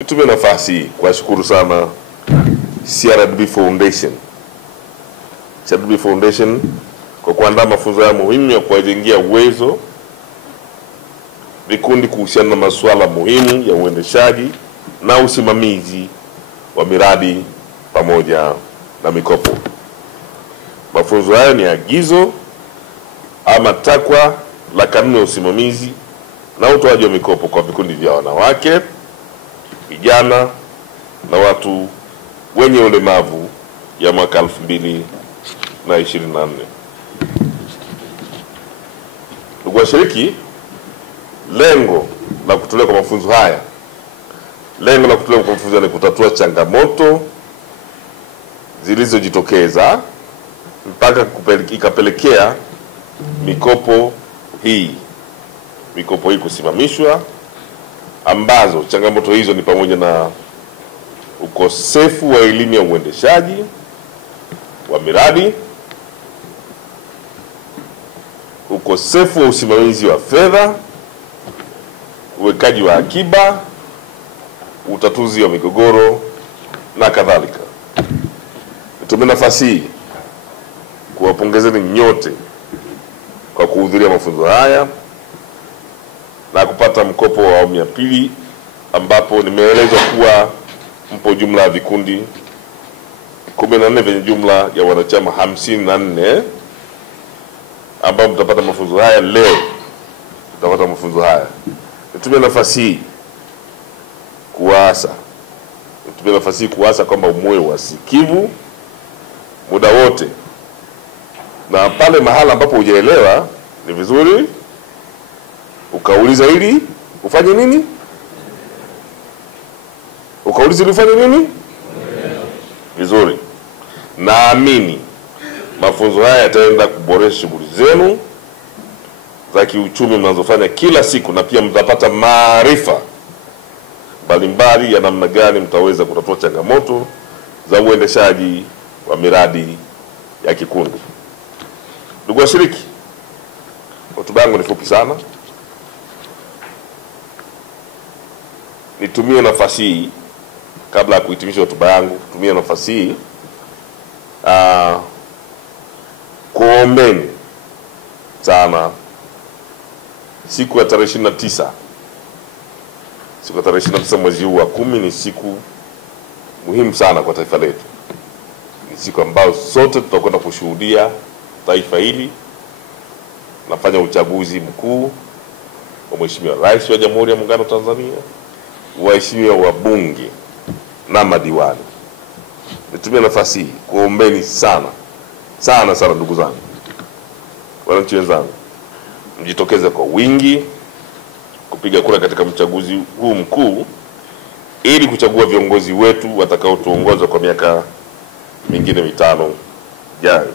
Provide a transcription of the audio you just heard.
Nitumie nafasi hii kuwashukuru sana CRDB Foundation. CRDB Foundation kwa kuandaa mafunzo ya muhimu ya kuwajengea uwezo vikundi kuhusiana na masuala muhimu ya uendeshaji na usimamizi wa miradi pamoja na mikopo. Mafunzo haya ni agizo ama takwa la kanuni ya usimamizi na utoaji wa mikopo kwa vikundi vya wanawake, vijana na watu wenye ulemavu ya mwaka 2024. Ndugu washiriki, lengo la kutolewa kwa mafunzo haya ni kutatua changamoto zilizojitokeza mpaka ikapelekea mikopo hii kusimamishwa, ambazo changamoto hizo ni pamoja na ukosefu wa elimu ya uendeshaji wa miradi, ukosefu wa usimamizi wa fedha, uwekaji wa akiba, utatuzi wa migogoro na kadhalika. Nitumie nafasi hii kuwapongezeni nyote kwa kuhudhuria mafunzo haya na kupata mkopo wa awamu ya pili, ambapo nimeelezwa kuwa mpo jumla ya vikundi 14 vyenye jumla ya wanachama 54 ambao mtapata mafunzo haya leo. Mtapata mafunzo haya. Nitumie nafasi hii kuasa kwamba umoe wasikivu muda wote, na pale mahala ambapo hujaelewa ni vizuri ukauliza ili ufanye nini? Vizuri. Naamini mafunzo haya yataenda kuboresha shughuli zenu za kiuchumi mnazofanya kila siku, na pia mtapata maarifa mbalimbali ya namna gani mtaweza kutatua changamoto za uendeshaji wa miradi ya kikundi. Ndugu washiriki, hotuba yangu ni fupi sana. Nitumie nafasi hii kabla ya kuhitimisha hotuba yangu, tumie nafasi hii kuombeni sana siku ya tarehe 29. Siku ya tarehe 29 mwezi huu wa 10 ni siku muhimu sana kwa taifa letu. Ni siku ambayo sote tutakwenda kushuhudia taifa hili nafanya uchaguzi mkuu wa Mheshimiwa Rais wa Jamhuri ya Muungano wa Tanzania, waheshimiwa wabunge na madiwani. Nitumie nafasi hii kuombeni sana ndugu zangu, wananchi wenzangu, mjitokeze kwa wingi kupiga kura katika mchaguzi huu mkuu ili kuchagua viongozi wetu watakaotuongoza kwa miaka mingine 5 ijayo.